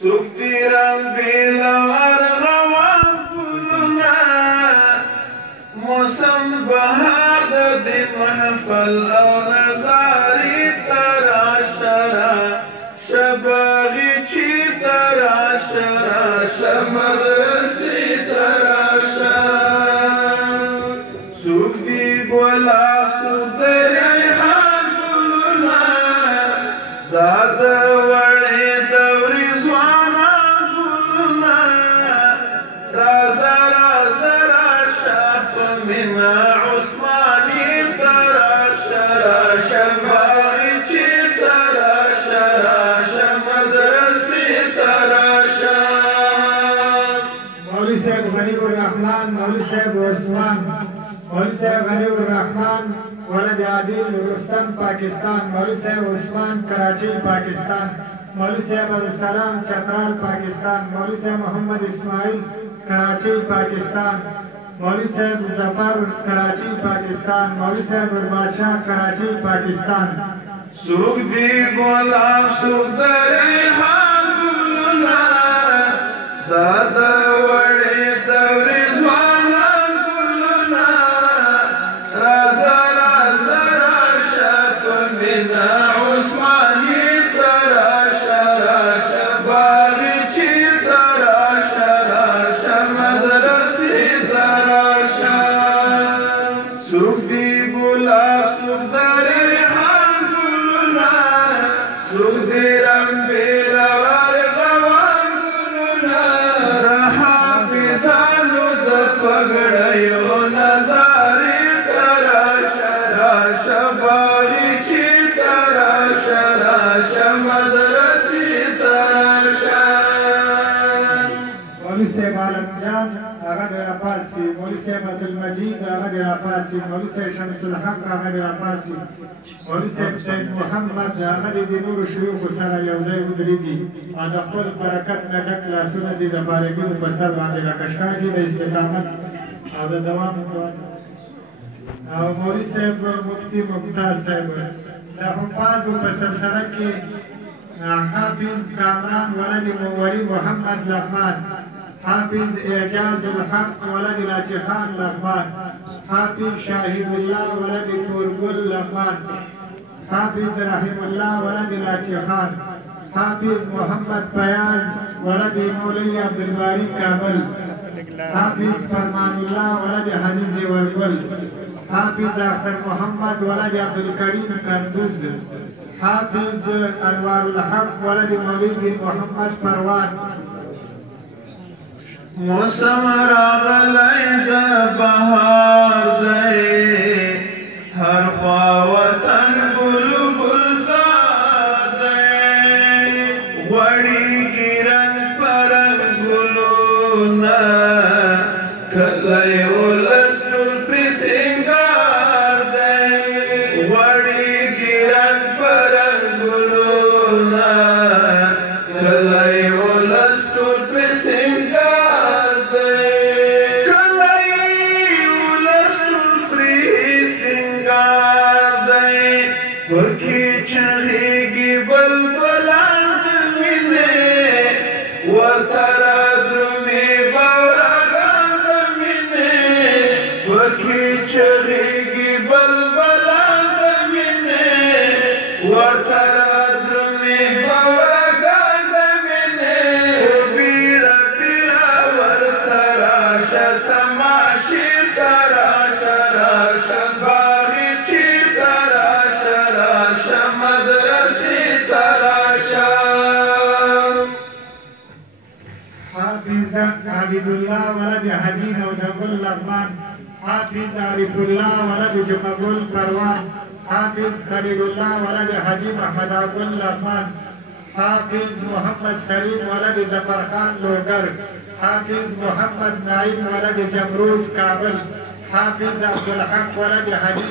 سكتيرا بالورغوان كلنا موسم بهار د محفل او نظاری تراشرا شباغی چی تراشرا شمدرسی تراشرا سوک دی گولا سوک دری حان گلنا داد وڑی دوری زوانا گلنا رازا رازا راشا پمینا عثمانی تراشرا شباغی چی تراشرا شمدرسی تراشرا مولوی صاحب غنی الرحمن، مولوی صاحب عثمان، مولوی صاحب غنی الرحمن ولد عادل رستم پاکستان، مولوی صاحب عثمان کراچی پاکستان، مولوی صاحب عبدالسلام چترال پاکستان، مولوی صاحب محمد اسماعیل کراچی پاکستان، مولوی صاحب ظفر کراچی پاکستان، مولوی صاحب بادشاہ کراچی پاکستان. سوک دی گلاب سوک دری حان گلنا دادا وڑی دوری زوانا گلنا رازا رازا راشا پمینا عثمانی تراشرا شباغی چی تراشرا شمدرسی تراشرا سوک دی گلاب سوک دری حان گلنا سوک دی رنبیلا ورغوان گلنا دا حافظانو دا پگڑیو نظاری تراشرا شباغی چی تراشرا شمدرسی تراشرا مولوی صاحب عالم جان هغه د عباسي، مولوی صاحب عبدالمجید هغه د عباسي، مولوی صاحب شمس الحق هغه د عباسي، مولوی صاحب سید محمد هغه د نورو شيوخو سره یو ځای ودرېږي او د خپل برکت نه ډک لاسونه دي د فارغینو په سر باندې راکشکا دي د استقامت او د دوام او مولوی صاحب مفتی ممتاز صاحب د حفاظو په سلسله کې حافظ کامران ولد مولی محمد لغمان، حافظ اعجاز الحق ولد لاچی خان لغمان، حافظ شاهد الله ولد تورگل لغمان، حافظ رحم الله ولد لاچی خان، حافظ محمد فیاض ولد مولی عبدالباری کابل، حافظ فرمان الله ولد حنیز ورگل، حافظ اختر محمد ولد عبدالکریم کندوز، حافظ انوار الحق ولد مولود محمد فروان. موسم راغلی د بهار دی هر خوا وطن ګل ګلزار دی غوړېږي رنګ په رنګ ګلونه کلی ولس ټول پرې سینګار دی غوړېږي رنګ په رنګ ګلونه کلی ولس ټول پرې سینګار ورکی چغیگی بلبلان دمینه ورطرا درمی باورگان دمینه ورکی چغیگی بلبلان دمینه ورطرا درمی باورگان دمینه بیڑا بیڑا ورطراشا تماشی تراشرا شباغی چی شمدرسی تراشا حافظ عبد الله ولد حجی نودگل لغمان، حافظ عارف الله ولد جمگل پروان، حافظ خلیل الله ولد حجی محمد عبدال لغمان، حافظ محمد سلیم ولد زفرخان لوگر، حافظ محمد نعیم ولد جمروز کابل، حافظ عبدالحق ولد حجی